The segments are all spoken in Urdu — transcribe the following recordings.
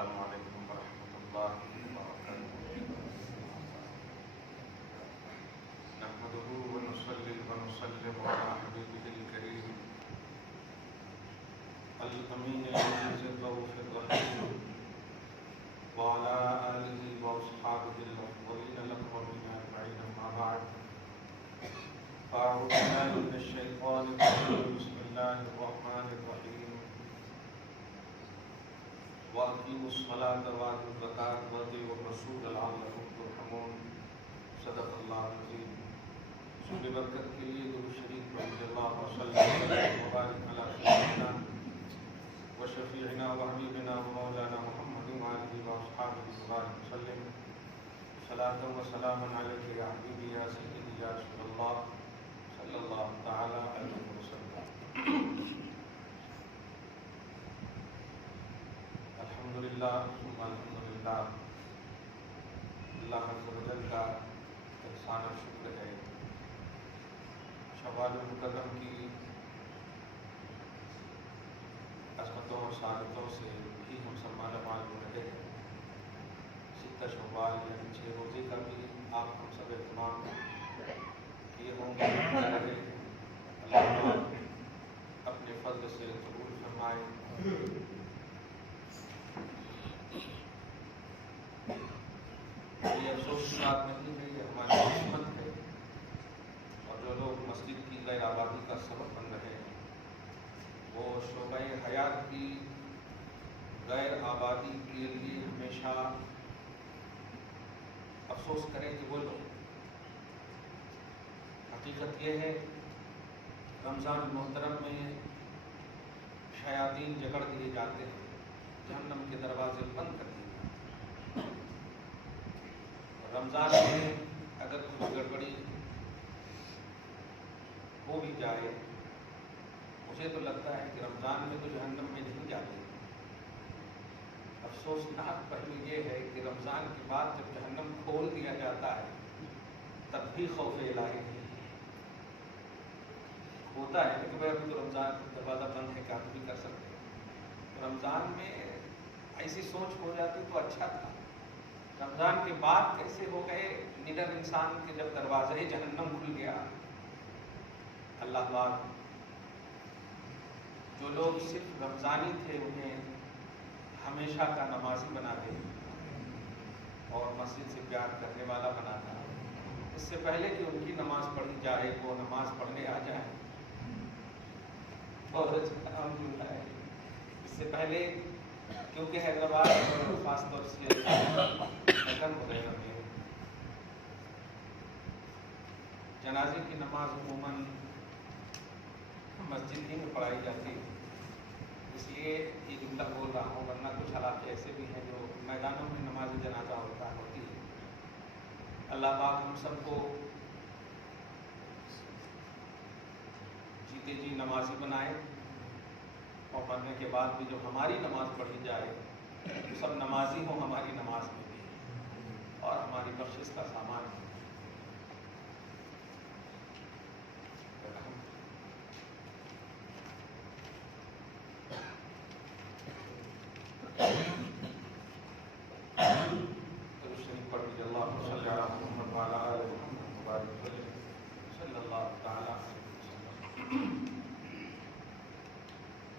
السلام علیکم ورحمۃ اللہ وبرکاتہ۔ نحمده ونصلي ونسلم على حبيبه الكريم الأمين العزيز الرؤوف الرحيم وعلى آله وأصحابه الأفضلين الأكرمين أجمعين، أما بعد فأعوذ بالله من الشيطان الرجيم، بسم الله الرحمن الرحيم، وَأَقِيمُوا الصَّلَاةَ وَآتُوا الزَّكَاةَ وَأَطِيعُوا الرَّسُولَ لَعَلَّكُمْ تُرْحَمُونَ۔ صدق اللہ العظیم۔ سب برکت کے لیے درود شریف پڑھیے، اللہم صلی وسلم وبارک علی سیدنا وشفیعنا وحبیبنا ومولانا محمد وآلہ وأصحابہ وبارک وسلم۔ صلاۃ و سلام علیک یا حبیبی یا سیدی یا رسول اللہ صلی اللہ تعالی علیہ وسلم۔ الحمدللہ ثم الحمدللہ، اللہ عز و جل کا احسان و شکر ہے۔ شوال المکرم کی عظمتوں اور سعادتوں سے بھی ہم سب مالا مال ہو رہے ہیں۔ ستہ شوال یعنی 6 روزے کا بھی آپ ہم سب اہتمام کیے ہوں گے۔ اللہ پاک اپنے فضل سے قبول فرمائے۔ یہ افسوس کی بات نہیں ہے، یہ ہماری قسمت ہے، اور جو لوگ مسجد کی غیر آبادی کا سبب بن رہے ہیں وہ شعبہ حیات کی غیر آبادی کے لیے ہمیشہ افسوس کریں کہ وہ لوگ۔ حقیقت یہ ہے رمضان محترم میں شیاطین جکڑ دیے جاتے ہیں، جہنم کے دروازے بند کر دیے جاتے ہیں۔ رمضان میں اگر کچھ گڑبڑی ہو بھی جائے، مجھے تو لگتا ہے کہ رمضان میں تو جہنم میں نہیں جاتے۔ افسوسناک پہلو یہ ہے کہ رمضان کے بعد جب جہنم کھول دیا جاتا ہے تب بھی خوف الہی نہیں ہوتا ہے کہ بھائی ابھی تو رمضان دروازہ بند ہے، کیا بھی کر سکتے ہیں۔ رمضان میں ایسی سوچ ہو جاتی تو اچھا تھا، رمضان کے بعد کیسے ہو گئے نڈر انسان کے جب دروازہ جہنم کھل گیا۔ اللہ پاک جو لوگ صرف رمضانی تھے انہیں ہمیشہ کا نمازی بنا دے اور مسجد سے پیار کرنے والا بنا دے۔ اس سے پہلے کہ ان کی نماز پڑھی جائے وہ نماز پڑھنے آ جائے، بہت اچھا الحمدللہ ہے۔ اس سے پہلے کیونکہ حیدرآباد خاص طور سے وغیرہ میں جنازے کی نماز عموماً مسجد ہی میں پڑھائی جاتی ہے، اس لیے یہ جملہ بول رہا ہوں، ورنہ کچھ حالات ایسے بھی ہیں جو میدانوں میں نماز جنازہ ہوتی ہے۔ اللہ پاک ہم سب کو جیتے جی نمازی بنائے، اور پڑھنے کے بعد بھی جب ہماری نماز پڑھی جائے تو سب نمازی ہوں ہماری نماز میں بھی، اور ہماری بخشش کا سامان ہے۔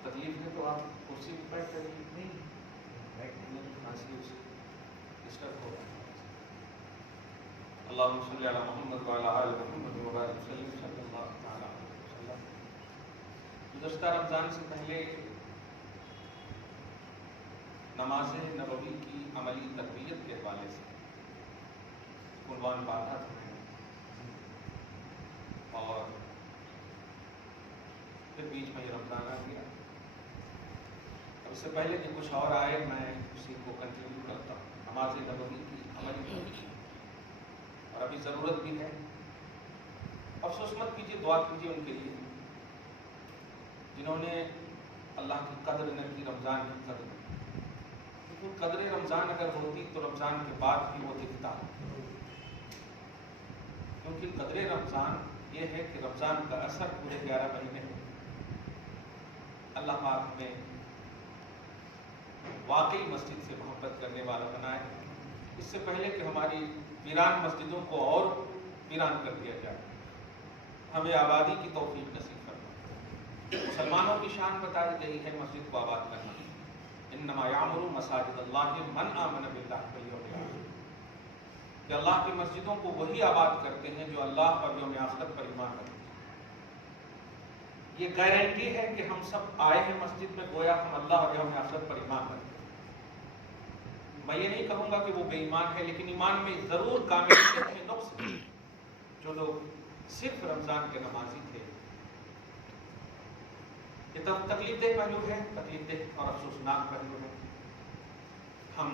تکلیف ہے تو آپ کرسی پہ بیٹھ کر نہیں ڈسٹرب ہو رہا ہے۔ اللہم صلی علی محمد وعلی آل محمد وبارک وسلم صلی اللہ تعالی علیہ وسلم۔ گزشتہ رمضان سے پہلے نماز نبوی کی عملی تربیت کے حوالے سے عنوان باندھا تھا، اور پھر بیچ میں یہ رمضان آ گیا۔ اس سے پہلے کہ کچھ اور آئے میں اسی کو کنٹینیو کرتا ہوں، نماز نبوی کی عملی تربیت، اور ابھی ضرورت بھی ہے۔ افسوس مت کیجیے، دعا کیجیے ان کے لیے جنہوں نے اللہ کی قدر نہ کی، رمضان کی قدر۔ کیونکہ قدر رمضان اگر ہوتی تو رمضان کے بعد بھی وہ دکھتا، کیونکہ قدر رمضان یہ ہے کہ رمضان کا اثر پورے 11 مہینے ہے۔ اللہ پاک نے واقعی مسجد سے محبت کرنے والا بنائے. اس سے پہلے کہ ہماری ویران مسجدوں کو اور ویران کر دیا جائے، ہمیں آبادی کی توفیق نصیب کرنا. مسلمانوں کی شان بتائی گئی ہے مسجد کو آباد کرنا. انما یعمر مساجد اللہ من آمن باللہ والیوم الآخر، کہ اللہ کی مسجدوں کو وہی آباد کرتے ہیں جو اللہ اور یوم آخرت پر ایمان رکھتے ہیں. یہ گارنٹی ہے کہ ہم سب آئے ہیں مسجد میں گویا ہم اللہ اور یوم آخرت پر ایمان رکھتے ہیں. میں یہ نہیں کہوں گا کہ وہ بے ایمان ہے، لیکن ایمان میں ضرور کامل میں نقص ہے. جو لوگ صرف رمضان کے نمازی تھے، یہ تکلیف دہ پہلو ہے، تکلیف دہ اور افسوسناک پہلو ہے. ہم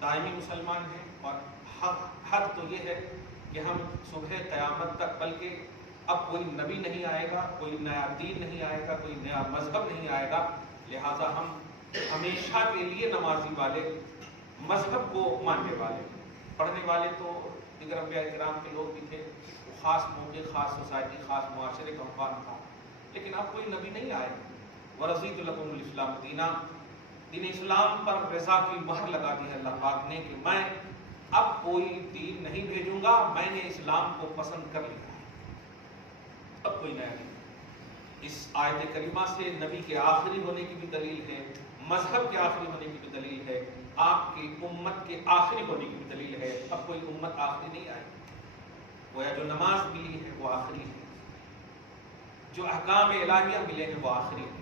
دائمی مسلمان ہیں اور حق تو یہ ہے کہ ہم صبح قیامت تک، بلکہ اب کوئی نبی نہیں آئے گا، کوئی نیا دین نہیں آئے گا، کوئی نیا مذہب نہیں آئے گا، لہٰذا ہم ہمیشہ کے لیے نمازی والے، مذہب کو ماننے والے. پڑھنے والے تو دیگر انبیاء کرام کے لوگ بھی تھے، خاص موقع، خاص سوسائٹی، خاص معاشرے کا عنوان تھا. لیکن اب کوئی نبی نہیں آئے. وَرَضِيتُ لَكُمُ الْإِسْلَامَ دِينًا، دین اسلام پر رضا کی مہر لگا دی ہے اللہ پاک نے کہ میں اب کوئی دین نہیں بھیجوں گا، میں نے اسلام کو پسند کر لیا ہے، اب کوئی نیا نہیں. اس آیت کریمہ سے نبی کے آخری ہونے کی بھی دلیل ہے، مذہب کے آخری ہونے کی بھی دلیل ہے، آپ کی امت کے آخری ہونے کی بھی دلیل ہے. اب کوئی امت آخری نہیں آئی. گویا جو نماز ملی ہے وہ آخری ہے، جو احکام الہیہ ملے ہیں وہ آخری ہے،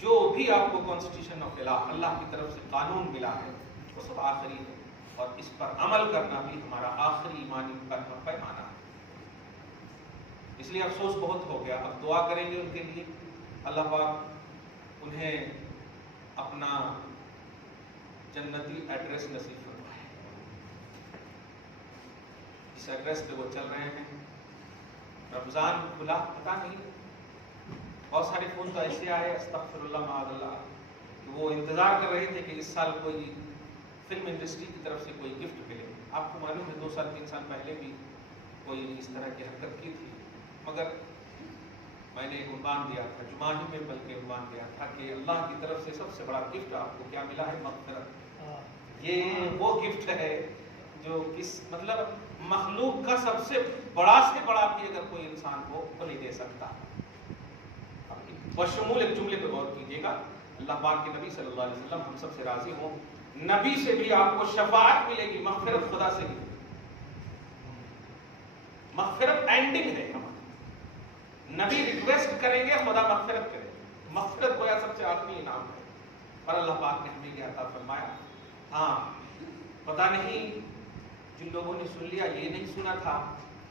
جو بھی آپ کو کانسٹیٹیوشن آف اللہ کی طرف سے قانون ملا ہے وہ سب آخری ہے، اور اس پر عمل کرنا بھی ہمارا آخری ایمانی پیمانہ ہے. اس لیے افسوس بہت ہو گیا. اب دعا کریں گے ان کے لیے، اللہ پاک انہیں اپنا جنتی ایڈریس نصیب فرمائے. اس ایڈریس پہ وہ چل رہے ہیں. رمضان کھلا، پتہ نہیں بہت سارے فون تو ایسے آئے استغفر اللہ معاذ اللہ کہ وہ انتظار کر رہے تھے کہ اس سال کوئی فلم انڈسٹری کی طرف سے کوئی گفٹ ملے. آپ کو معلوم ہے 2 سال 3 سال پہلے بھی کوئی اس طرح کی حرکت کی تھی، مگر میں نے ایک عنوان دیا تھا، جمعہ ہی میں بلکہ عنوان دیا تھا کہ اللہ کی طرف سے سب سے بڑا گفٹ آپ کو کیا ملا ہے؟ مغفرت. یہ وہ گفٹ ہے جو مطلب مخلوق کا سب سے بڑا بھی اگر کوئی انسان کو وہ نہیں دے سکتا. بشمول ایک جملے پہ غور کیجیے گا، اللہ پاک کے نبی صلی اللہ علیہ وسلم ہم سب سے راضی ہوں، نبی سے بھی آپ کو شفاعت ملے گی، مغفرت خدا سے بھی. مغفرت اینڈنگ ہے ہماری. نبی ریکویسٹ کریں گے، خدا مغفرت کرے گا. مغفرت گویا سب سے آخری انعام ہے، پر اللہ پاک نے ہمیں یہ عطا فرمایا. ہاں پتہ نہیں جن لوگوں نے سن لیا، یہ نہیں سنا تھا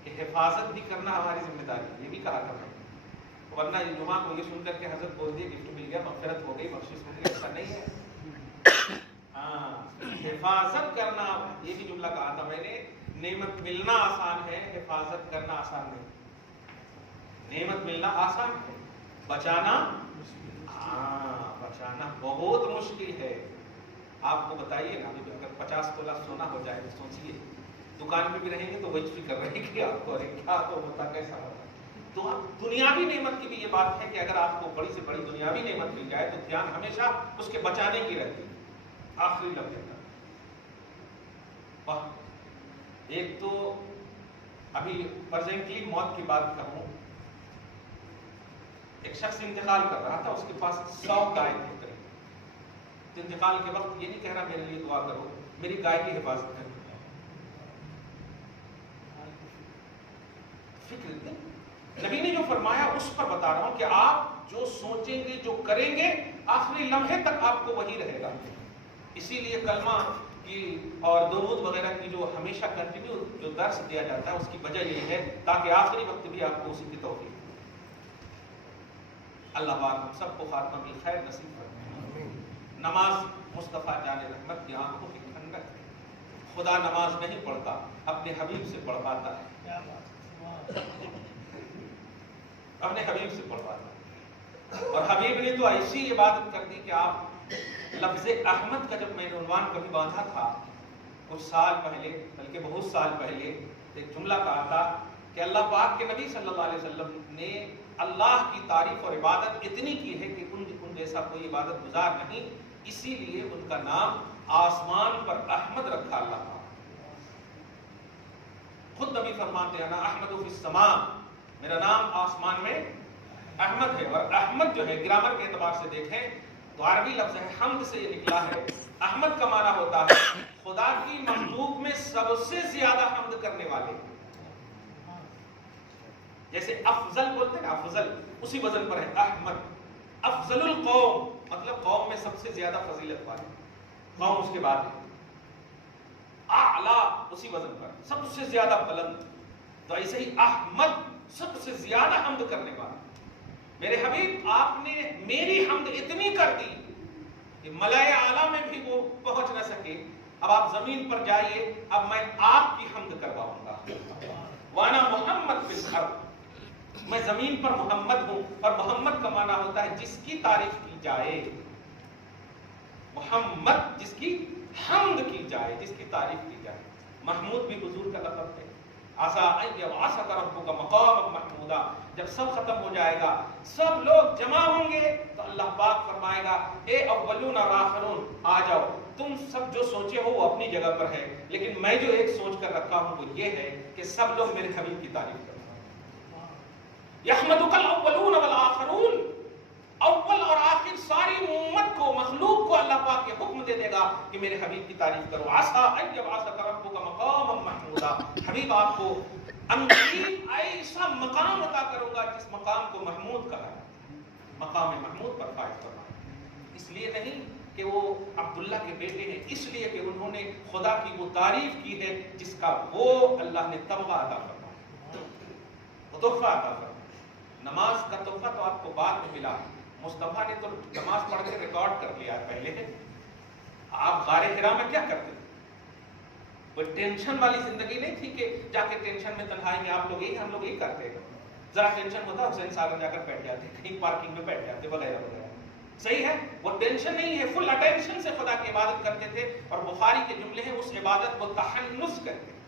کہ حفاظت بھی کرنا ہماری ذمہ داری ہے. یہ بھی کہا تھا میں، ورنہ جمعہ کو یہ سن کر کے حضرت بول دیے گفٹ مل گیا، مغفرت ہو گئی، بخشش ہو گئی، ایسا نہیں ہے. ہاں حفاظت کرنا، یہ بھی جملہ کہا تھا میں نے. نعمت ملنا آسان ہے، حفاظت کرنا آسان نہیں. نعمت ملنا آسان ہے، بچانا بچانا بہت مشکل ہے. آپ کو بتائیے نا، اگر 50 تولہ سونا ہو جائے تو سوچیے، دکان میں بھی رہیں گے تو وہی فکر رہے گی آپ کو، ارے کیا تو ہوتا، کیسا ہوتا. تو دنیاوی نعمت کی بھی یہ بات ہے کہ اگر آپ کو بڑی سے بڑی دنیاوی نعمت مل جائے تو دھیان ہمیشہ اس کے بچانے کی رہتی ہے آخری لمحے تک. ایک تو ابھی پرزینٹلی موت کی بات کہوں، ایک شخص انتقال کر رہا تھا، اس کے پاس 100 گائے تھے. انتقال کے وقت یہ نہیں کہہ رہا میرے لیے دعا کرو، میری گائے کی حفاظت کرو. فکر نبی نے جو فرمایا اس پر بتا رہا ہوں کہ آپ جو سوچیں گے، جو کریں گے، آخری لمحے تک آپ کو وہی رہے گا. اسی لیے کلمہ کی اور درود وغیرہ کی جو ہمیشہ کنٹینیو جو درس دیا جاتا ہے، اس کی وجہ یہ ہے تاکہ آخری وقت بھی آپ کو اسی کی توفیق. اللہ پاک ہم سب کو خاتمہ بالخیر نصیب فرمائے. نماز مصطفیٰ جان رحمت کی آنکھوں کی ٹھنڈک ہے. خدا نماز نہیں پڑھتا، اپنے حبیب سے پڑھواتا ہے. اپنے حبیب سے پڑھواتا ہے. اور حبیب نے تو ایسی عبادت کر دی کہ آپ لفظ احمد کا جب میں نے عنوان کبھی باندھا تھا کچھ سال پہلے، بلکہ بہت سال پہلے، ایک جملہ کہا تھا کہ اللہ پاک کے نبی صلی اللہ علیہ وسلم نے اللہ کی تعریف اور عبادت اتنی کی ہے کہ ان جیسا کوئی عبادت گزار نہیں. اسی لیے ان کا نام آسمان پر احمد رکھا اللہ تعالیٰ. خود نبی فرماتے ہیں نا احمد فی السماء، میرا نام آسمان میں احمد ہے. اور احمد جو ہے گرامر کے اعتبار سے دیکھیں تو عربی لفظ ہے حمد سے یہ نکلا ہے. احمد کا معنی ہوتا ہے خدا کی مخلوق میں سب سے زیادہ حمد کرنے والے. جیسے افضل بولتے ہیں نا، افضل اسی وزن پر ہے احمد. افضل القوم مطلب قوم میں سب سے زیادہ فضیلت والے، قوم اس کے بعد ہے. اعلیٰ اسی وزن پر سب سے زیادہ بلند. تو ایسے ہی احمد سب سے زیادہ حمد کرنے والا. میرے حبیب آپ نے میری حمد اتنی کر دی کہ ملائے اعلیٰ میں بھی وہ پہنچ نہ سکے. اب آپ زمین پر جائیے، اب میں آپ کی حمد کرواؤں گا. وانا محمد فی الارض، میں زمین پر محمد ہوں. اور محمد کا معنی ہوتا ہے جس کی تعریف کی جائے. محمد جس کی حمد کی جائے، جس کی تعریف کی جائے. محمود بھی حضور کا لقب ہے. عسیٰ ان یبعثک ربک مقاما محمودا. جب سب ختم ہو جائے گا، سب لوگ جمع ہوں گے تو اللہ پاک فرمائے گا اے اولون اور آخرون آ جاؤ. تم سب جو سوچے ہو وہ اپنی جگہ پر ہے، لیکن میں جو ایک سوچ کر رکھا ہوں وہ یہ ہے کہ سب لوگ میرے حبیب کی تعریف کریں. یحمدک الاولون والآخرون، اول اور آخر ساری امت کو، مخلوق کو اللہ پاک یہ حکم دے دے گا کہ میرے حبیب کی تعریف کرو. عسیٰ ان یبعثک ربک مقاما محمودا. حبیب آپ کو قریب ایسا مقام عطا کروں گا جس مقام کو محمود کہا ہے، مقام محمود پر فائز فرمائے. اس لیے نہیں کہ وہ عبداللہ کے بیٹے ہیں، اس لیے کہ انہوں نے خدا کی وہ تعریف کی ہے جس کا وہ اللہ نے تمغہ عطا فرمایا، وہ تحفہ عطا فرمایا. نماز کا تحفہ تو آپ کو بعد میں ملا. مصطفیٰ نے تو نماز پڑھ کے ریکارڈ کر لیا پہلے ہے. آپ غار حرا میں کیا کرتے تھے؟ کوئی ٹینشن والی زندگی نہیں تھی کہ جا کے ٹینشن میں تنہائی میں آپ لوگ یہی ہم لوگ یہی کرتے ہیں. ذرا ٹینشن ہوتا حسین ساگر جا کر بیٹھ جاتے، کہیں پارکنگ میں بیٹھ جاتے وغیرہ وغیرہ. صحیح ہے، وہ ٹینشن نہیں ہے، فل اٹینشن سے خدا کی عبادت کرتے تھے. اور بخاری کے جملے ہیں اس عبادت کو تحنس کہتے ہیں.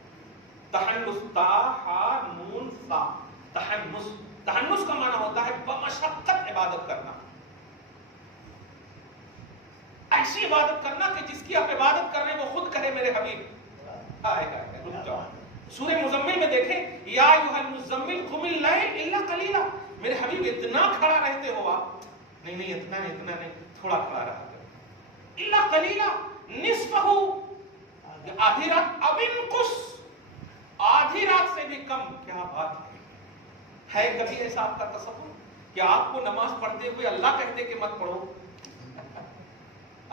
تحنس، تا ہا نون فا، تحنس. تحنس کا معنی ہوتا ہے بمشقت عبادت کرنا. ایسی عبادت کرنا کہ جس کی آپ عبادت کر رہے ہیں وہ خود کہے میرے حبیب آئے گا. رک جاؤ. سورہ مزمل میں دیکھیں یا ایھا المزمل قم اللیل الا قلیلا. میرے حبیب اتنا کھڑا رہتے ہو آپ؟ نہیں اتنا نہیں تھوڑا کھڑا رہا کرو. الا قلیلا نصفہ، آدھی رات، او انقص، آدھی رات سے بھی کم. کیا بات ہے کبھی ایسا آپ کا تصور کہ آپ کو نماز پڑھتے ہوئے اللہ کہتے کہ مت پڑھو؟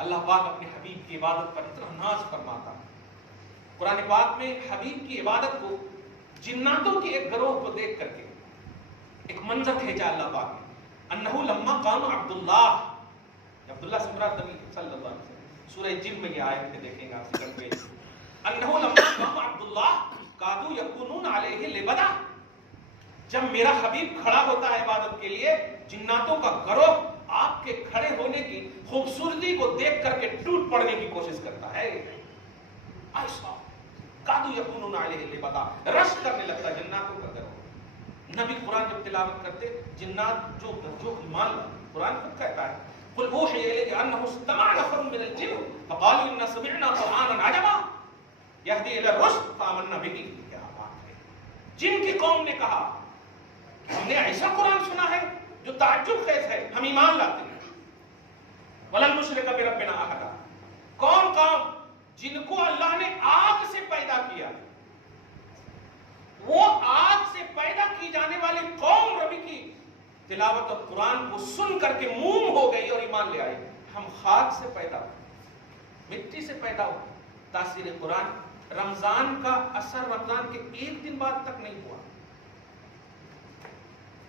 اللہ پاک اپنے حبیب کی عبادت پر اتنا ناز فرماتا. قرآن پاک میں حبیب کی عبادت کو جناتوں کے ایک گروہ کو دیکھ کر کے ایک منظر بھیجا اللہ پاک نے. انہو لما قام عبداللہ سے مراد نبی صلی اللہ علیہ وسلم. سورہ جن میں یہ آیت ہے، دیکھیں گا سیکنڈ پیج. انہو لما قام عبداللہ قادو یکونون علیہ لبدا. جب میرا حبیب کھڑا ہوتا ہے عبادت کے لیے، جناتوں کا گروہ آپ کے کھڑے ہونے کی خوبصورتی کو دیکھ کر کے ٹوٹ پڑنے کی کوشش کرتا ہے. ایسا قادو یکونون علیہ لبدا، رش کرنے لگتا جناتوں کا گروہ. نبی قرآن جب تلاوت کرتے جنات جو ایمان لاتے، قرآن خود کہتا ہے قل اوحی الیک انہ استمع نفر من الجن فقالوا انا سمعنا قرآنا عجبا یہدی الی الرشد فآمنا بہ. کیا بات ہے! جن کی قوم نے کہا ہم نے ایسا قرآن سنا ہے جو تعجب خیز ہے، ہم ایمان لاتے ہیں. وَلَن نُشْرِكَ بِرَبِّنَا أَحَدًا. کون قوم جن کو اللہ نے آگ سے پیدا کیا، وہ آگ سے پیدا کی جانے والی قوم ربی کی تلاوت اور قرآن کو سن کر کے موم ہو گئی اور ایمان لے آئی. ہم خاک سے پیدا ہو، مٹی سے پیدا ہو. تاثیر قرآن رمضان کا اثر رمضان کے ایک دن بعد تک نہیں ہوا.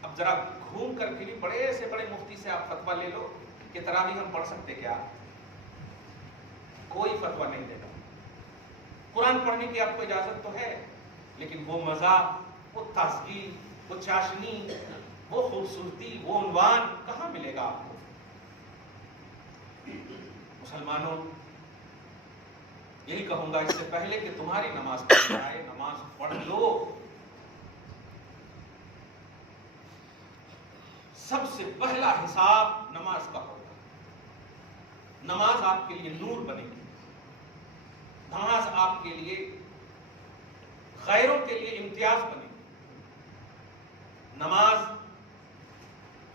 اب ذرا گھوم کر پھر بڑے سے بڑے مفتی سے آپ فتویٰ لے لو کہ تراویح ہم پڑھ سکتے کیا؟ کوئی فتویٰ نہیں دیتا. قرآن پڑھنے کی آپ کو اجازت تو ہے، لیکن وہ مزہ، وہ تازگی، وہ چاشنی، وہ خوبصورتی، وہ عنوان کہاں ملے گا آپ کو؟ مسلمانوں، یہی کہوں گا اس سے پہلے کہ تمہاری نماز پڑھ جائے، نماز پڑھ لو. سب سے پہلا حساب نماز کا ہوگا. نماز آپ کے لیے نور بنے گی، نماز آپ کے لیے غیروں کے لیے امتیاز بنے گی، نماز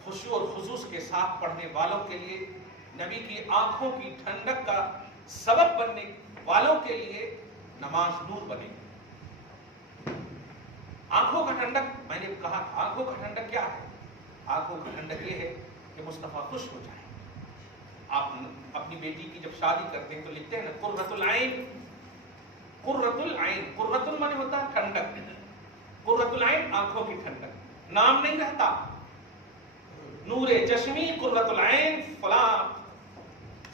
خشوع اور خضوع کے ساتھ پڑھنے والوں کے لیے، نبی کی آنکھوں کی ٹھنڈک کا سبب بننے والوں کے لیے نماز نور بنے گی۔ آنکھوں کا ٹھنڈک، میں نے کہا تھا آنکھوں کا ٹھنڈک کیا ہے؟ آنکھوں کا ٹھنڈک یہ ہے کہ مصطفیٰ خوش ہو جائے۔ آپ اپنی بیٹی کی جب شادی کرتے ہیں تو لکھتے ہیں نا قرۃ العین، قرۃ العین، قرۃ المانے ہوتا ہے ٹھنڈک، قرۃ العین آنکھوں کی ٹھنڈک، نام نہیں رہتا نور چشمی قرۃ العین فلاں،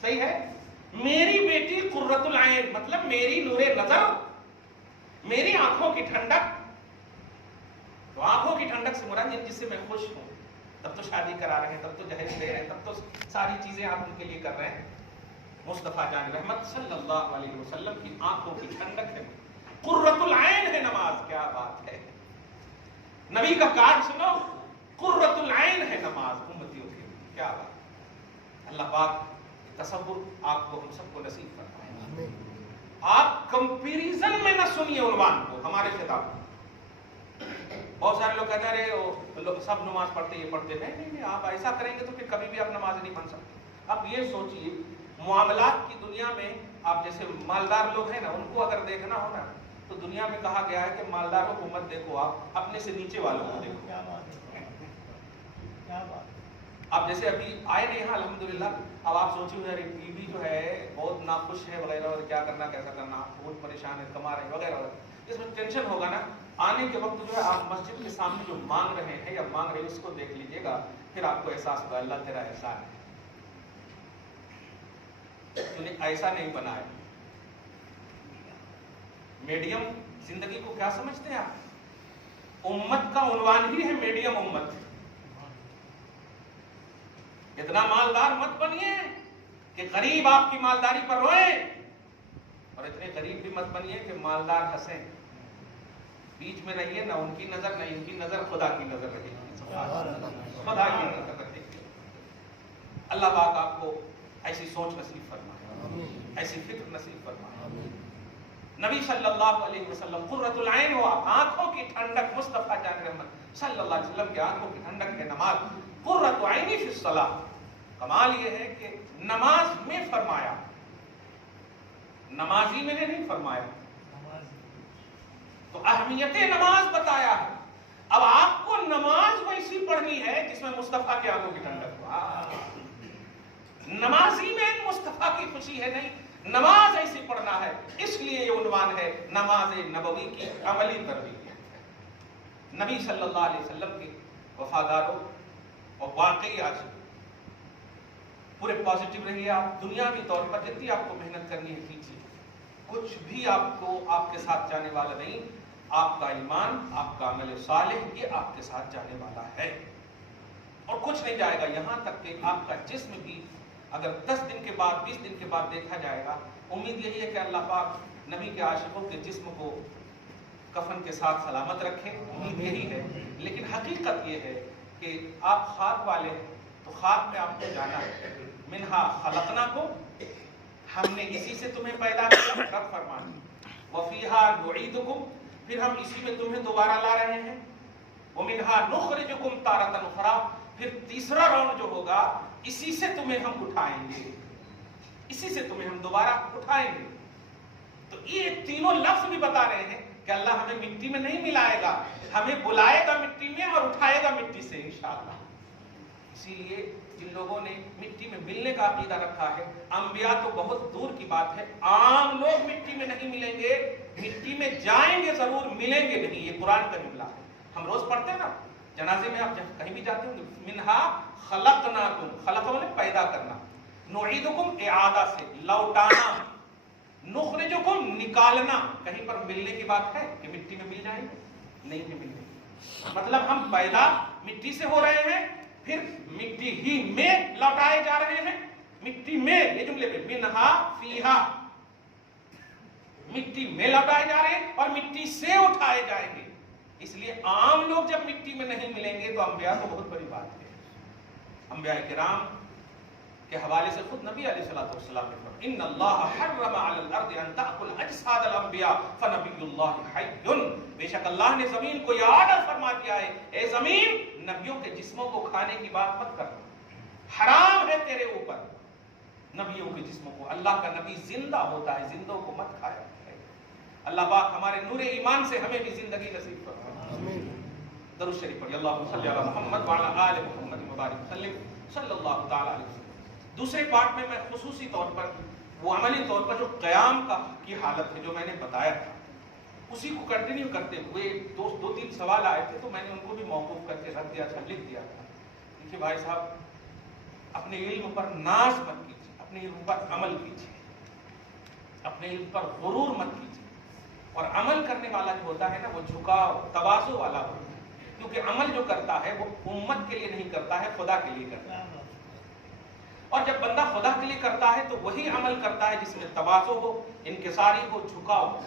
صحیح ہے؟ میری بیٹی قرۃ العین مطلب میری نور نظر، میری آنکھوں کی ٹھنڈک۔ تو آنکھوں کی ٹھنڈک سے مراد جس سے میں خوش ہوں، تب تو شادی کرا رہے ہیں، تب تو جہیز دے رہے ہیں، تب تو ساری چیزیں آپ ان کے لیے کر رہے ہیں۔ مصطفیٰ جان رحمت صلی اللہ علیہ وسلم کی آنکھوں کی ٹھنڈک ہے، قرۃ العین ہے نماز۔ کیا بات ہے، نبی کا کارڈ سنو، قرۃ العین ہے نماز امتیوں کے لیے۔ کیا بات، اللہ پاک تصور آپ کو ہم سب کو نصیب فرمائے۔ آپ کمپیریزن میں نہ سنیے عنوان کو، ہمارے خطاب کو۔ بہت سارے لوگ کہتے ہیں ارے سب نماز پڑھتے یہ پڑھتے، نہیں، آپ ایسا کریں گے تو پھر کبھی بھی آپ نماز نہیں پڑھ سکتے۔ اب یہ سوچئے معاملات کی دنیا میں، آپ جیسے مالدار لوگ ہیں نا، ان کو اگر دیکھنا ہو نا تو دنیا میں کہا گیا ہے کہ مالداروں کو مت دیکھو، آپ اپنے سے نیچے والوں کو دیکھو۔ اب جیسے ابھی آئے نہیں یہاں الحمدللہ، اب آپ سوچیں یار بی بی جو ہے بہت ناخوش ہے وغیرہ، اور کیا کرنا کیسا کرنا، بہت پریشان ہے، کما رہے ہیں وغیرہ وغیرہ، اس میں ٹینشن ہوگا نا۔ آنے کے وقت جو ہے آپ مسجد کے سامنے جو مانگ رہے ہیں یا مانگ رہے ہیں اس کو دیکھ لیجئے گا، پھر آپ کو احساس ہوگا اللہ تیرا احسان ہے، تو نے ایسا نہیں بنایا۔ میڈیم زندگی کو کیا سمجھتے ہیں آپ؟ امت کا عنوان ہی ہے میڈیم امت۔ اتنا مالدار مت بنیے کہ غریب آپ کی مالداری پر روئیں، اور اتنے غریب بھی مت بنیے کہ مالدار ہنسیں۔ بیچ میں رہیے، نہ ان کی نظر نہ ان کی نظر، خدا کی نظر رہے، خدا کی نظر رہے۔ اللہ پاک آپ کو ایسی سوچ نصیب فرمائے، ایسی فکر نصیب فرمائے۔ نبی صلی اللہ علیہ وسلم قرۃ العین ہوا، آنکھوں کی ٹھنڈک، مصطفیٰ جان رحمت صلی اللہ علیہ وسلم کی آنکھوں کی ٹھنڈک ہے نماز۔ قرۃ عینی فی الصلاۃ، کمال یہ ہے کہ نماز میں فرمایا، نمازی میں نے نہیں فرمایا، تو اہمیت نماز بتایا ہے۔ اب آپ کو نماز ویسی پڑھنی ہے جس میں مصطفیٰ کی آنکھوں کی ٹھنڈک ہو۔ نمازی میں مصطفیٰ کی خوشی ہے، نہیں، نماز ایسی پڑھنا ہے۔ اس لیے یہ عنوان ہے نماز نبوی کی عملی تربیت۔ نبی صلی اللہ علیہ وسلم کے وفاداروں اور واقعی آج پورے پازیٹیو رہیے آپ، دنیاوی طور پر جتنی آپ کو محنت کرنی ہے کیجیے، کچھ بھی آپ کو آپ کے ساتھ جانے والا نہیں۔ آپ کا ایمان، آپ کا عمل صالح، یہ آپ کے ساتھ جانے والا ہے، اور کچھ نہیں جائے گا۔ یہاں تک کہ آپ کا جسم بھی اگر 10 دن کے بعد 20 دن کے بعد دیکھا جائے گا، امید یہی ہے کہ اللہ پاک نبی کے عاشقوں کے جسم کو کفن کے ساتھ سلامت رکھے، امید یہی ہے۔ لیکن حقیقت یہ ہے کہ آپ خاک والے ہیں تو خاک میں آپ کو جانا ہے۔ منہا خلقناکم، ہم نے اسی سے تمہیں پیدا کیا، رب فرمانے، وفیہا نعیدکم، پھر ہم اسی میں تمہیں دوبارہ لا رہے ہیں، ومنہا نخرجکم تارۃ اخری، پھر تیسرا راؤنڈ جو ہوگا اسی سے تمہیں ہم اٹھائیں گے، اسی سے تمہیں ہم دوبارہ اٹھائیں گے۔ تو یہ تینوں لفظ بھی بتا رہے ہیں کہ اللہ ہمیں مٹی میں نہیں ملائے گا، ہمیں بلائے گا مٹی میں اور اٹھائے گا مٹی سے انشاءاللہ۔ اسی لیے جن لوگوں نے مٹی میں ملنے کا عقیدہ رکھا ہے، انبیاء تو بہت دور کی بات ہے، عام لوگ مٹی میں نہیں ملیں گے، مٹی میں جائیں گے ضرور، ملیں گے نہیں۔ یہ قرآن کا جملہ ہے، ہم روز پڑھتے ہیں نا جنازے میں، آپ کہیں بھی جاتے ہوں گے، منہا خلقناکم، خلق نے پیدا کرنا، نعیدکم اعادہ سے لوٹانا، نخرجکم نکالنا۔ کہیں پر ملنے کی بات ہے کہ مٹی میں مل جائیں گے؟ نہیں ملیں گے، مطلب ہم پیدا مٹی سے ہو رہے ہیں، پھر مٹی ہی میں لوٹائے جا رہے ہیں۔ مٹی میں، یہ جملے پہ منہا فیہا، مٹی میں لوٹائے جا رہے ہیں اور مٹی سے اٹھائے جائیں گے۔ اس لیے عام لوگ جب مٹی میں نہیں ملیں گے تو انبیاء تو بہت بڑی بات ہے۔ انبیاء کرام کے حوالے سے خود نبی علیہ الصلوۃ والسلام نے فرمایا ان اللہ حرم علی الارض ان تاکل اجساد الانبیاء فنبی اللہ حی، بے شک اللہ نے زمین کو یہ آرڈر فرما دیا ہے اے زمین نبیوں کے جسموں کو کھانے کی بات مت کرنا، حرام ہے تیرے اوپر نبیوں کے جسموں کو، اللہ کا نبی زندہ ہوتا ہے، زندوں کو مت کھایا۔ اللہ پاک ہمارے نور ایمان سے ہمیں بھی زندگی نصیب فرمائے، آمین۔ درود شریف پڑھیے، اللہم صلی علی محمد وعلی آل محمد وبارک وسلم صلی اللہ تعالی علیہ وسلم۔ دوسرے پارٹ میں خصوصی طور پر وہ عملی طور پر جو قیام کی حالت ہے جو میں نے بتایا تھا اسی کو کنٹینیو کرتے ہوئے دو تین سوال آئے تھے تو میں نے ان کو بھی موقوف کر کے رکھ دیا تھا، لکھ دیا تھا۔ دیکھیے بھائی صاحب، اپنے علم پر ناز مت کیجیے، اپنے علم پر عمل کیجیے، اپنے علم پر غرور مت کیجیے، اور عمل کرنے والا جو ہوتا ہے نا وہ جھکاؤ تواضع والا ہوتا ہے، کیونکہ عمل جو کرتا ہے وہ امت کے لیے نہیں کرتا ہے، خدا کے لیے کرتا ہے، اور جب بندہ خدا کے لیے کرتا ہے تو وہی عمل کرتا ہے جس میں تواضع ہو، انکساری ہو، جھکاؤ ہو۔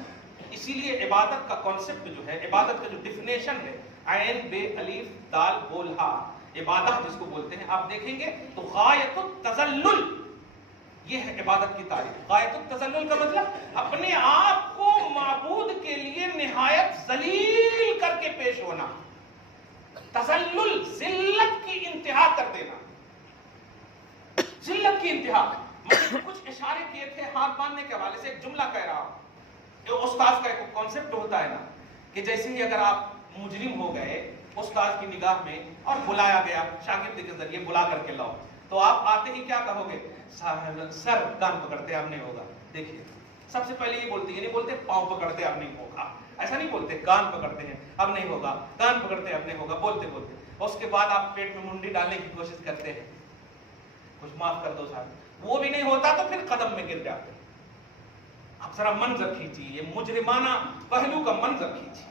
اسی لیے عبادت کا کانسیپٹ جو ہے، عبادت کا جو ڈیفینیشن ہے، عین بے الف دال بول ہا، عبادت جس کو بولتے ہیں آپ دیکھیں گے تو غایت التذلل، یہ ہے عبادت کی تعریف۔ غایت التذلل کا مطلب اپنے آپ کو معبود کے لیے نہایت ذلیل کر کے پیش ہونا، تذلل ذلت کی انتہا کر دینا، ذلت کی انتہا۔ میں کچھ اشارے کیے تھے ہاتھ باندھنے کے حوالے سے، ایک جملہ کہہ رہا ہوں، استاد کا ایک کانسیپٹ ہوتا ہے نا کہ جیسے ہی اگر آپ مجرم ہو گئے استاد کی نگاہ میں اور بلایا گیا شاگرد کے ذریعے بلا کر کے لاؤ، تو آپ آتے ہی کیا کہو گے؟ سر کان پکڑتے اب نہیں ہوگا۔ دیکھیے سب سے پہلے یہ بولتے، یہ نہیں بولتے پاؤں پکڑتے اب نہیں ہوگا، ایسا نہیں بولتے، کان پکڑتے ہیں اب نہیں ہوگا، کان پکڑتے اب نہیں ہوگا، بولتے بولتے اس کے بعد آپ پیٹ میں منڈی ڈالنے کی کوشش کرتے ہیں، کچھ معاف کر دو صاحب، وہ بھی نہیں ہوتا تو پھر قدم میں گر جاتے ہیں۔ اب ذرا منظر کھینچیے، یہ مجرمانہ پہلو کا منظر کھینچیے۔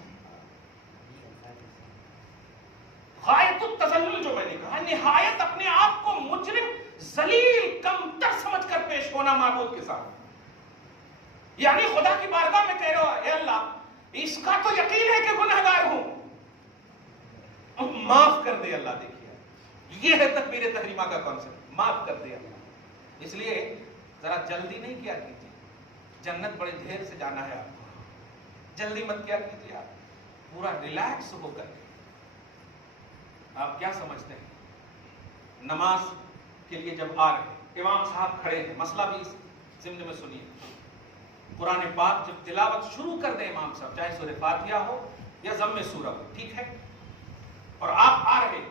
غایت التذلل جو میں نے کہا، نہایت اپنے آپ کو مجرم ذلیل کمتر سمجھ کر پیش ہونا معبود کے ساتھ، یعنی خدا کی بارگاہ میں کہہ رہا ہو اے اللہ اس کا تو یقین ہے کہ گنہگار ہوں، معاف کر دے اللہ۔ دیکھیے یہ ہے تکبیر تحریمہ کا کانسیپٹ، معاف کر دے اللہ۔ اس لیے ذرا جلدی نہیں کیا کیجیے، جنت بڑے دھیر سے جانا ہے آپ کو، جلدی مت کیا کیجیے، آپ پورا ریلیکس ہو کر۔ آپ کیا سمجھتے ہیں نماز کے لیے جب آ رہے ہیں، امام صاحب کھڑے ہیں، مسئلہ بھی اس ضمن میں سنیے، قرآن پاک جب تلاوت شروع کر دیں امام صاحب، چاہے سورہ فاتحہ ہو یا ضم سورہ ہو، ٹھیک ہے، اور آپ آ رہے ہیں،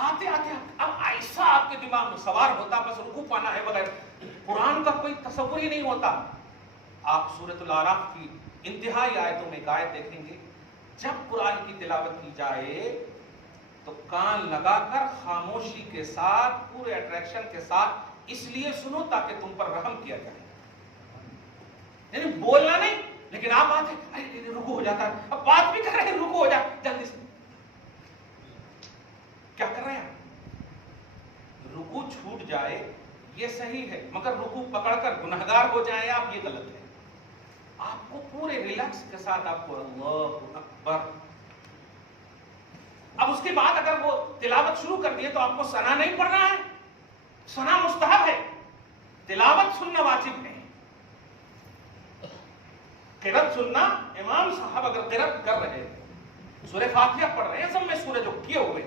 آتے آتے اب ایسا آپ کے دماغ میں سوار ہوتا بس رکوع پانا ہے، بغیر قرآن کا کوئی تصور ہی نہیں ہوتا۔ آپ سورۃ الاعراف کی انتہائی آیتوں میں ایک آیت دیکھیں گے، جب قرآن کی تلاوت کی جائے تو کان لگا کر خاموشی کے ساتھ، پورے اٹریکشن کے ساتھ اس لیے سنو تاکہ تم پر رحم کیا جائے، یعنی بولنا نہیں، لیکن آپ آتے رکوع ہو جاتا ہے، اب بات بھی کر رہے ہیں رکوع ہو جائے، جلدی سے کیا کر رہے ہیں؟ رکوع چھوٹ جائے یہ صحیح ہے، مگر رکوع پکڑ کر گنہگار ہو جائیں آپ، یہ غلط ہے۔ آپ کو پورے ریلیکس کے ساتھ آپ کو اللہ اکبر، اب اس کے بعد اگر وہ تلاوت شروع کر دیے تو آپ کو ثنا نہیں پڑھنا ہے، ثنا مستحب ہے، تلاوت سننا واجب ہے۔ قرأت سننا، امام صاحب اگر قرأت کر رہے ہیں، سورہ فاتحہ پڑھ رہے ہیں، ضم سورہ جو کیے ہوئے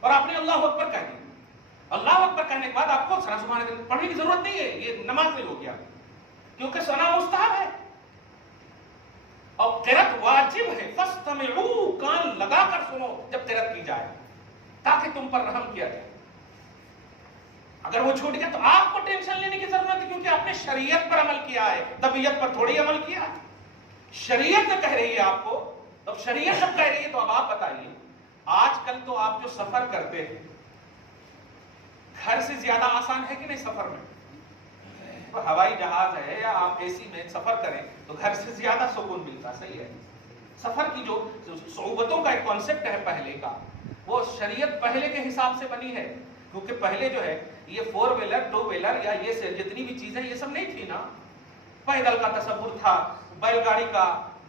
اور آپ نے اللہ اکبر کہہ دیا، اللہ اکبر کہنے کے بعد آپ کو ثنا سبحان اللہ پڑھنے کی ضرورت نہیں ہے، یہ نماز نہیں ہو گیا، کیونکہ ثنا مستحب ہے اور قرأت واجب ہے۔ فاستمعوا، کان لگا کر سنو جب قرأت کی جائے تاکہ تم پر رحم کیا جائے۔ اگر وہ چھوٹ گیا تو آپ کو ٹینشن لینے کی ضرورت ہے، کیونکہ آپ نے شریعت پر عمل کیا ہے، طبیعت پر تھوڑی عمل کیا۔ شریعت نے کہہ رہی ہے آپ کو، اب شریعت جب کہہ رہی ہے تو اب آپ بتائیے، آج کل تو آپ جو سفر کرتے ہیں گھر سے زیادہ آسان ہے کہ نہیں سفر میں؟ ہوائی جہاز ہے یا آپ اے سی میں سفر کریں تو گھر سے زیادہ سکون ملتا، صحیح ہے۔ سفر کی جو صعوبتوں کا ایک کانسیپٹ ہے پہلے کا، وہ شریعت پہلے کے حساب سے بنی ہے، کیونکہ پہلے جو ہے یہ 4 ویلر 2 ویلر یا یہ جتنی بھی چیزیں یہ سب نہیں تھی نا، پیدل کا تصور تھا، بیل گاڑی کا،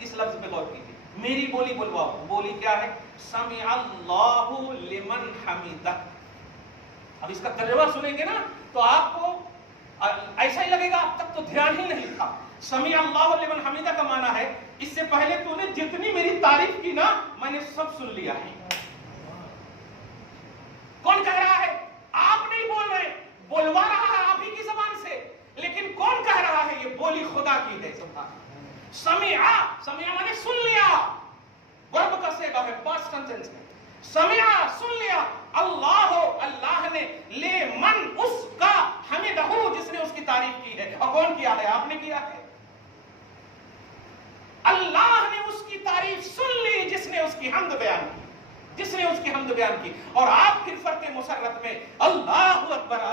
اس لفظ پہ غور کیجیے، میری بولی بلواؤ. بولی کیا ہے؟ سمع اللہ لمن حمیدہ. اب اس کا ترجمہ سنیں گے نا تو آپ کو ایسا ہی لگے گا اب تک تو دھیان ہی نہیں تھا. سمع اللہ لمن حمیدہ کا معنی ہے اس سے پہلے تو نے جتنی میری تعریف کی نا میں نے سب سن لیا ہے. کون کہہ رہا ہے؟ آپ نہیں بول رہے، بولوا رہا ہے آپ ہی کی زبان سے، لیکن کون کہہ رہا ہے؟ یہ بولی خدا کی ہے. سمع، سمع مانے سن لیا، ورب کا صیغہ ہے، پاسٹ ٹینس ہے. سمع سن لیا، اللہ نے، لمن اس کا، حمدہ جس نے اس کی تعریف کی ہے. اور کون کیا ہے؟ آپ نے کیا ہے. اللہ نے اس کی تعریف سن لی جس نے اس کی حمد بیان کی، جس نے اس کی حمد بیان کی. اور آپ پھر فرق مسرت میں اللہ اکبر،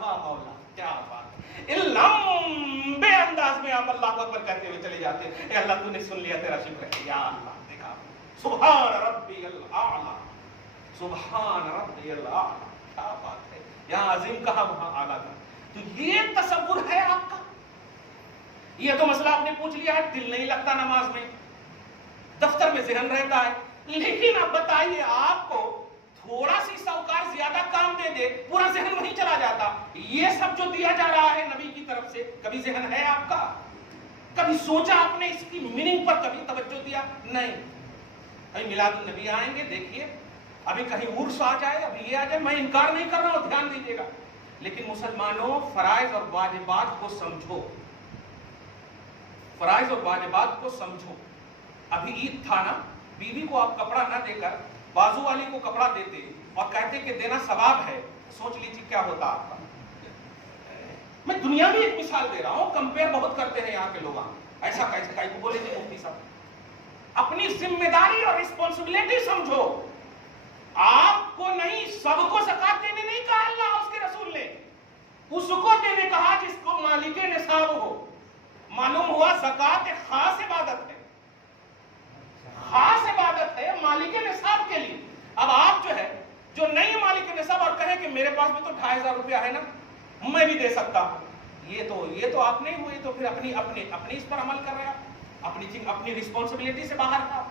مولا کیا بات، لمبے انداز میں آپ اللہ اکبر کہتے ہوئے چلے جاتے ہیں. اے اللہ تو نے سن لیا، تیرا شکر ہے. یا اللہ دیکھا، سبحان ربی الاعلی، سبحان ربی الاعلی، کیا بات ہے. یہاں عظیم کہا وہاں اعلیٰ کہا. تو یہ تصور ہے آپ کا. یہ تو مسئلہ آپ نے پوچھ لیا ہے، دل نہیں لگتا نماز میں، دفتر میں ذہن رہتا ہے. لیکن اب بتائیے آپ کو تھوڑا سی سوکار زیادہ کام دے دے پورا ذہن وہیں چلا جاتا. یہ سب جو دیا جا رہا ہے نبی کی طرف سے، کبھی ذہن ہے آپ کا؟ کبھی سوچا آپ نے اس کی میننگ پر؟ کبھی توجہ دیا؟ نہیں. ابھی میلاد النبی آئیں گے، دیکھیے ابھی کہیں عرس آ جائے، ابھی یہ آ جائے، میں انکار نہیں کر رہا ہوں، دھیان دیجیے گا. لیکن مسلمانوں فرائض اور واجبات کو سمجھو، فرائض اور واجبات کو سمجھو. ابھی عید تھا نا، بیوی کو آپ کپڑا نہ دے کر بازو والی کو کپڑا دیتے اور کہتے کہ دینا ثواب ہے، سوچ لیجیے کیا ہوتا آپ کا. میں دنیا میں ایک مثال دے رہا ہوں، کمپیئر بہت کرتے ہیں یہاں کے لوگ. ایسا کیسے کہیں کو بولے تھے مفتی صاحب؟ اپنی ذمہ داری اور رسپانسبلٹی سمجھو. آپ کو نہیں، سب کو زکات دینے نہیں کہا اللہ اس کے رسول نے، اس کو دینے کہا جس کو مالک نصاب ہو. معلوم ہوا زکات ایک خاص عبادت ہے، خاص عبادت ہے مالک نصاب کے لیے. اب آپ جو ہے جو نہیں مالک نصاب اور کہے کہ میرے پاس بھی تو 2500 روپیہ ہے نا، میں بھی دے سکتا ہوں، یہ تو آپ نہیں ہوئی. تو پھر اپنی اس پر عمل کر رہے ہیں، اپنی رسپانسبلٹی سے باہر تھا.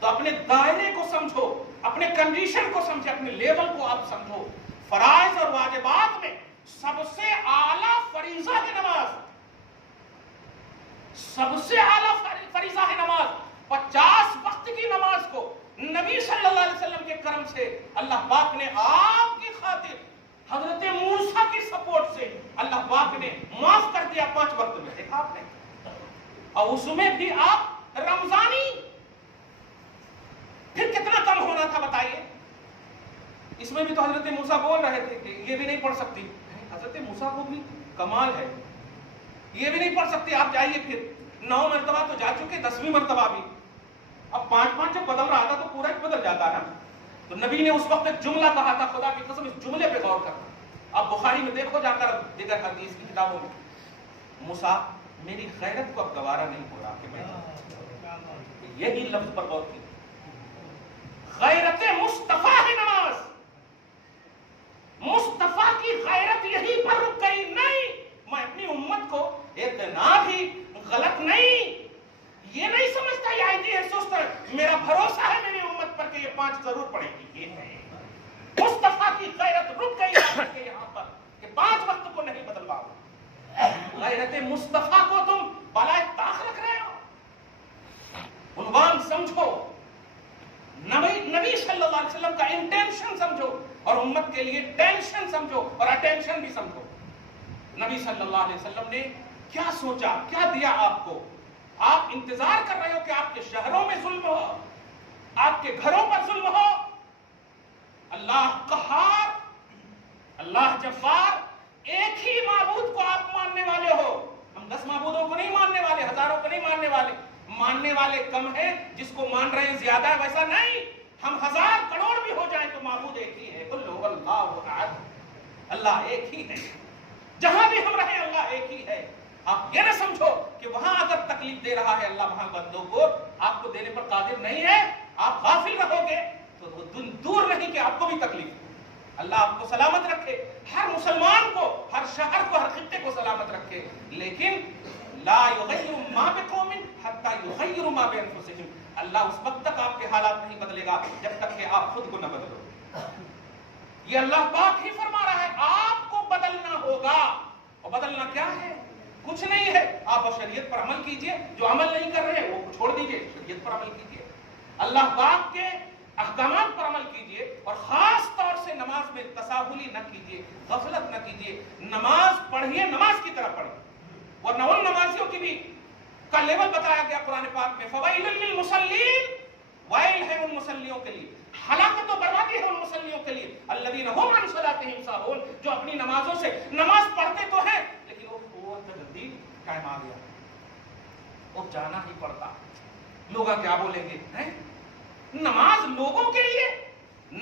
تو اپنے دائرے کو سمجھو، اپنے کنڈیشن کو سمجھو، اپنے لیول کو آپ سمجھو. فرائض اور واجبات میں سب سے اعلیٰ فریضہ ہے نماز، سب سے اعلیٰ فریضہ ہے نماز. 50 وقت کی نماز کو نبی صلی اللہ علیہ وسلم کے کرم سے اللہ پاک نے آپ کی خاطر حضرت موسیٰ کی سپورٹ سے اللہ پاک نے معاف کر دیا 5 وقت میں. دیکھا آپ نے؟ اور اس میں بھی آپ رمضانی، پھر کتنا کم ہونا تھا بتائیے. اس میں بھی تو حضرت موسیٰ بول رہے تھے کہ یہ بھی نہیں پڑھ سکتی. حضرت موسیٰ کو بھی کمال ہے، یہ بھی نہیں پڑھ سکتے. آپ جائیے پھر 9 مرتبہ تو جا چکے، 10ویں مرتبہ بھی. اب 5 جب بدل رہا تھا تو پورا ہی بدل جاتا نا. تو نبی نے اس وقت ایک جملہ کہا تھا، خدا کی قسم اس جملے پہ غور کرنا. اب بخاری میں دیکھو جا کر، دیگر حدیث کی کتابوں میں، موسیٰ میری غیرت کو اب گوارا نہیں ہو رہا کہ میں یہی لفظ پر غور کی. غیرت مصطفیٰ ہے نماز، مصطفیٰ کی غیرت یہی پر رک گئی. نہیں، میں اپنی امت کو اتنا بھی غلط نہیں، یہ نہیں سمجھتا، یہ آئی ہے سوچتا ہے میرا بھروسہ ہے میری امت پر کہ یہ 5 ضرور پڑے گی. یہ نہیں، مصطفیٰ کی غیرت رک گئی کہ یہاں پر کہ 5 وقت کو نہیں بدلواؤ. غیرت مصطفیٰ کو تم بالائے طاق رکھ رہے ہو. عنوان سمجھو، نبی صلی اللہ علیہ وسلم کا انٹینشن سمجھو، اور امت کے لیے ٹینشن سمجھو اور اٹینشن بھی سمجھو. نبی صلی اللہ علیہ وسلم نے کیا سوچا، کیا دیا آپ کو. آپ انتظار کر رہے ہو کہ آپ کے شہروں میں ظلم ہو، آپ کے گھروں پر ظلم ہو. اللہ قہار، اللہ جبار، ایک ہی معبود کو آپ ماننے والے ہو. ہم 10 معبودوں کو نہیں ماننے والے، ہزاروں کو نہیں ماننے والے. ماننے والے کم ہیں، جس کو مان رہے ہیں زیادہ ہے، ویسا نہیں. ہم 1000 کروڑ بھی ہو جائیں تو معبود ایک ہی ہے. قل هو اللہ احد، اللہ ایک ہی ہے. جہاں بھی ہم رہیں اللہ ایک ہی ہے. آپ یہ نہ سمجھو کہ وہاں اگر تکلیف دے رہا ہے اللہ وہاں بندوں کو، آپ کو دینے پر قادر نہیں ہے. آپ غافل رہو گے تو دور نہیں کہ آپ کو بھی تکلیف. اللہ آپ کو سلامت رکھے، ہر مسلمان کو، ہر شہر کو، ہر خطے کو سلامت رکھے. لیکن لا یغیر ما بقوم حتی یغیر ما بانفسہم، اللہ اس وقت تک آپ کے حالات نہیں بدلے گا جب تک کہ آپ خود کو نہ بدلو. یہ اللہ پاک ہی فرما رہا ہے آپ کو بدلنا ہوگا. اور بدلنا کیا ہے؟ کچھ نہیں ہے. آپ شریعت پر عمل کیجئے، جو عمل نہیں کر رہے وہ چھوڑ دیجئے، شریعت پر عمل کیجئے، اللہ پاک کے احکامات پر عمل کیجئے. اور خاص طور سے نماز میں تساہلی نہ کیجئے، غفلت نہ کیجئے. نماز پڑھیے، نماز کی طرح پڑھیے. ورنہ ان نمازیوں کی بھی کا لیول بتایا گیا قرآن پاک میں، فویل للمصلین، وائل ہے ان مسلیوں کے لیے، ہلاکت و بربادی ہے ان مسلیوں کے لیے، الذین هم عن صلاتهم ساہون، جو اپنی نمازوں سے نماز پڑھتے تو ہیں لیکن وہ تجدید قائم آ گیا، وہ جانا ہی پڑتا. لوگ کیا بولیں گے؟ نماز لوگوں کے لیے،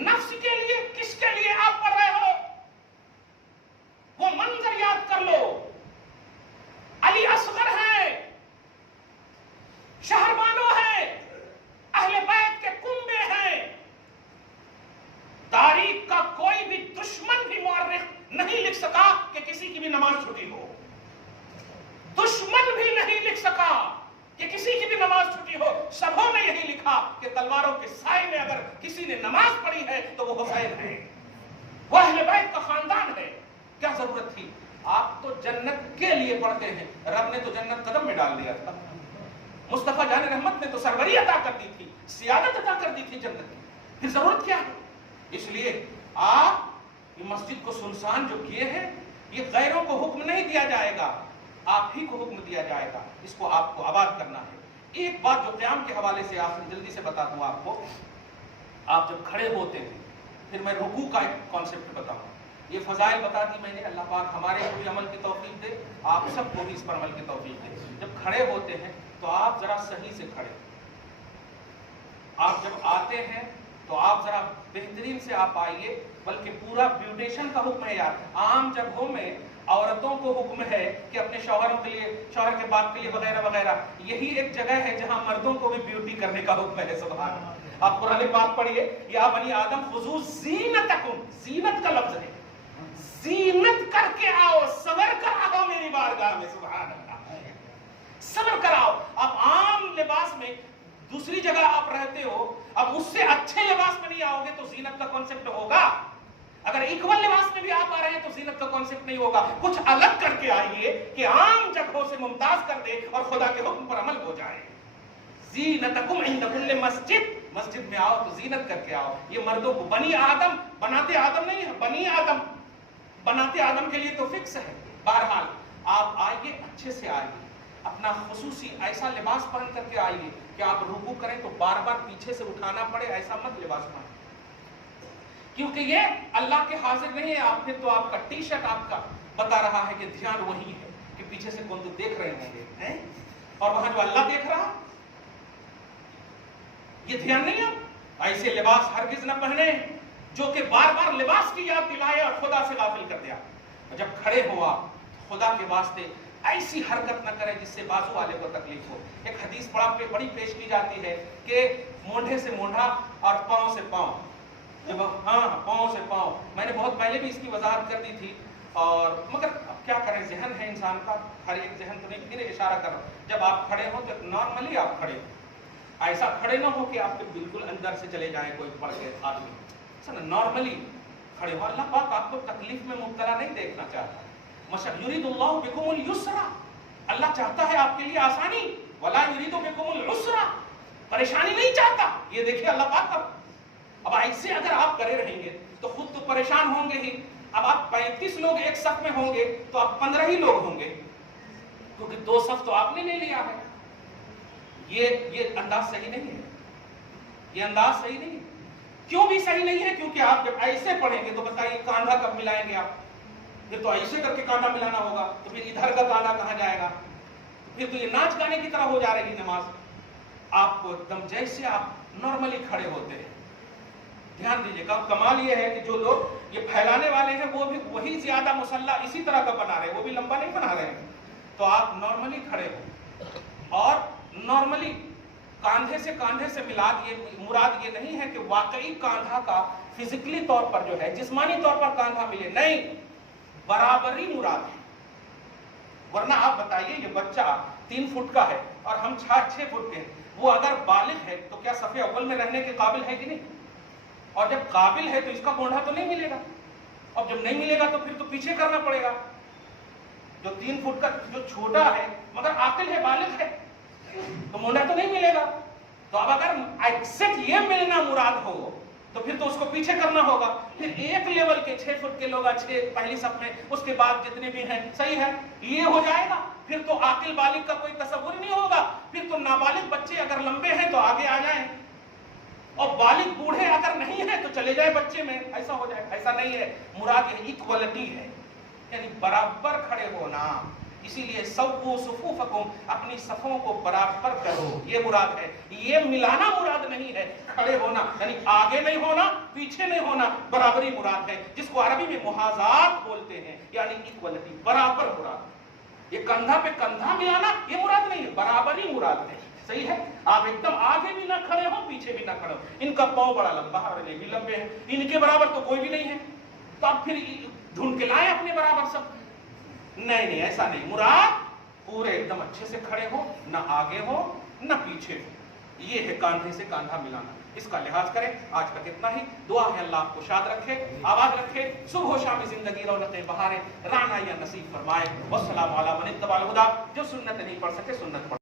نفس کے لیے، کس کے لیے آپ پڑھ رہے ہو؟ وہ منظر یاد کر لو. علی اصغر ہے، شہربانو ہے، اہل بیت کے کنبے ہیں. تاریخ کا کوئی بھی دشمن بھی مورخ نہیں لکھ سکا کہ کسی کی بھی نماز چھٹی ہو. دشمن بھی نہیں لکھ سکا کہ کسی کی بھی نماز چھٹی ہو. سبوں نے یہی لکھا کہ تلواروں کے سائے میں اگر کسی نے نماز پڑھی ہے تو وہ حسین ہے، وہ اہل بیت کا خاندان ہے. کیا ضرورت تھی؟ آپ تو جنت کے لیے پڑھتے ہیں، رب نے تو جنت قدم میں ڈال دیا تھا. مصطفیٰ جان رحمت نے تو سروری عطا کر دی تھی، سیادت عطا کر دی تھی جنت کی. پھر ضرورت کیا ہے؟ اس لیے آپ یہ مسجد کو سنسان جو کیے ہیں، یہ غیروں کو حکم نہیں دیا جائے گا، آپ ہی کو حکم دیا جائے گا. اس کو آپ کو آباد کرنا ہے. ایک بات جو قیام کے حوالے سے آخر جلدی سے بتا دوں آپ کو. آپ جب کھڑے ہوتے ہیں، پھر میں رکوع کا ایک کانسیپٹ بتاؤں. یہ فضائل بتا دی میں نے. اللہ پاک ہمارے کو بھی عمل کی توفیق دے، آپ سب کو بھی اس پر عمل کی توفیق دے. جب کھڑے ہوتے ہیں تو آپ ذرا صحیح سے کھڑے. آپ جب آتے ہیں تو آپ ذرا بہترین سے آپ آئیے، بلکہ پورا بیوٹیشن کا حکم ہے یار. عام جگہوں میں عورتوں کو حکم ہے کہ اپنے شوہروں کے لیے، شوہر کے باپ کے لیے وغیرہ وغیرہ. یہی ایک جگہ ہے جہاں مردوں کو بھی بیوٹی کرنے کا حکم ہے. سبحان اللہ. آپ قرآن پاک پڑھیے، یا بنی آدم خذوا زینتکم، زینت کا لفظ ہے، زینت کر کے آؤ، صبر کر آؤ میری بارگاہ میں. سبحان اللہ، صبر کر آؤ. آپ عام لباس میں دوسری جگہ آپ رہتے ہو، اب اس سے اچھے لباس میں نہیں آؤ گے تو زینت کا کانسیپٹ ہوگا. اگر ایکول لباس میں بھی آپ آ رہے ہیں تو زینت کا کانسیپٹ نہیں ہوگا. کچھ الگ کر کے آئیے کہ عام جگہوں سے ممتاز کر دے اور خدا کے حکم پر عمل ہو جائے. زینتکم عند کل مسجد، مسجد میں آؤ تو زینت کر کے آؤ. یہ مردوں کو بنی آدم، بناتے آدم نہیں ہے، بنی آدم، بناتے آدم کے لیے تو فکس ہے. بہرحال آپ آئیے، اچھے سے آئیے، اپنا خصوصی ایسا لباس پہن کر کے آئیے کہ آپ رکوع کریں تو بار بار پیچھے سے اٹھانا پڑے. ایسا مت لباس پہن، کیونکہ یہ اللہ کے حاضر نہیں ہے. آپ پھر تو آپ کا ٹی شرٹ آپ کا بتا رہا ہے کہ دھیان وہی ہے کہ پیچھے سے کون تو دیکھ رہے ہوں گے، اور وہاں جو اللہ دیکھ رہا یہ دھیان نہیں ہے. ایسے لباس ہرگز نہ پہنے جو کہ بار بار لباس کی یاد دلائے اور خدا سے غافل کر دیا. جب کھڑے ہوا خدا کے واسطے ایسی حرکت نہ کرے جس سے بازو والے کو تکلیف ہو. ایک حدیث بڑی پیش کی جاتی ہے کہ مونڈھے سے مونڈھا اور پاؤں سے پاؤں. جب پاؤں سے پاؤں، میں نے بہت پہلے بھی اس کی وضاحت کر دی تھی، اور مگر اب کیا کریں، ذہن ہے انسان کا، ہر ایک ذہن تو نہیں. پھر اشارہ کر رہا ہوں، جب آپ کھڑے ہو تو نارملی آپ کھڑے ہو، ایسا کھڑے نہ ہو کہ آپ بالکل اندر سے چلے جائیں کوئی پڑھ کے آدمی. نارملی کھڑے ہو. اللہ پاک آپ کو تکلیف میں مبتلا نہیں دیکھنا چاہتا. یرید اللہ بکم اليسر، اللہ چاہتا ہے آپ کے لیے آسانی. ولا یرید بکم العسر، پریشانی نہیں چاہتا. یہ دیکھیے اللہ پاک کا. اب ایسے اگر آپ کرے رہیں گے تو خود تو پریشان ہوں گے ہی. اب آپ 35 لوگ ایک صف میں ہوں گے تو آپ 15 ہی لوگ ہوں گے، کیونکہ 2 صف تو آپ نے لے لیا ہے. یہ انداز صحیح نہیں ہے. یہ انداز صحیح نہیں ہے. کیوں بھی صحیح نہیں ہے؟ کیونکہ آپ جب ایسے پڑھیں گے تو بتائیے کاندھا کب ملائیں گے آپ؟ پھر تو ایسے کر کے کاندھا ملانا ہوگا، تو پھر ادھر کا کاندھا کہاں جائے گا؟ پھر تو یہ ناچ گانے کی طرح ہو جا رہی نماز. آپ کو ایک دم جیسے آپ نارملی کھڑے ہوتے ہیں. دھیان دیجیے گا. کمال یہ ہے کہ جو لوگ یہ پھیلانے والے ہیں وہ بھی وہی زیادہ مسلح اسی طرح کا بنا رہے ہیں، وہ بھی لمبا نہیں بنا رہے ہیں. تو آپ نارملی کھڑے ہو اور نارملی کاندھے سے کاندھے سے مراد یہ نہیں ہے کہ واقعی کاندھا کا فزیکلی طور پر جو ہے جسمانی طور پر کاندھا ملے، نہیں، برابری مراد ہے. ورنہ آپ بتائیے یہ بچہ 3 فٹ کا ہے اور ہم 6 فٹ کے ہیں، وہ اگر بالغ ہے تو کیا صف اول میں رہنے کے قابل ہے کہ نہیں؟ اور جب قابل ہے تو اس کا گونڈا تو نہیں ملے گا، اور جب نہیں ملے گا تو پھر تو پیچھے کرنا پڑے گا۔ جو 3 فٹ کا جو چھوٹا ہے مگر عاقل ہے، بالغ ہے، تو مونڈا تو نہیں ملے گا۔ تو اب اگر ایگزیکٹ یہ ملنا مراد ہو تو پھر تو اس کو پیچھے کرنا ہوگا۔ پھر ایک لیول کے 6 فٹ کے لوگ 6 پہلی صف میں، اس کے بعد جتنے بھی ہیں، صحیح ہے، یہ ہو جائے گا۔ پھر تو عاقل بالغ کا کوئی تصور نہیں ہوگا، پھر تو نابالغ بچے اگر لمبے ہیں تو آگے آ جائیں، اور بالغ بوڑھے اگر نہیں ہیں تو چلے جائے بچے میں، ایسا ہو جائے۔ ایسا نہیں ہے، مراد یہ ایکوالٹی ہے، یعنی برابر کھڑے ہونا۔ اسی لیے سووا صفوفکم، اپنی صفوں کو برابر کرو، یہ مراد ہے۔ یہ ملانا مراد نہیں ہے، کھڑے ہونا یعنی آگے نہیں ہونا پیچھے نہیں ہونا، برابری مراد ہے، جس کو عربی میں محاذات بولتے ہیں، یعنی ایکوالٹی، برابر مراد۔ یہ کندھا پہ کندھا ملانا یہ مراد نہیں ہے، برابری مراد ہے، صحیح ہے۔ آپ ایک دم آگے بھی نہ کھڑے ہو پیچھے بھی نہ کھڑے ہو، ان کا پاؤں بڑا لمبا ہے اور یہ بھی لمبے ہیں، ان کے برابر تو کوئی بھی نہیں ہے، تو آپ پھر ڈھونڈ کے لائیں اپنے برابر سب۔ نہیں، ایسا نہیں، مراد پورے ایک دم اچھے سے کھڑے ہو، نہ آگے ہو نہ پیچھے ہو، یہ ہے کاندھے سے کاندھا ملانا۔ اس کا لحاظ کریں۔ آج کا کتنا ہی، دعا ہے اللہ آپ کو شاد رکھے، آباد رکھے، صبح و شام زندگی رونقیں بہاریں، رعنائی نصیب فرمائے۔ والسلام علی من اتبع الہدی، جو سنت نہیں پڑھ سکے سنت پڑھ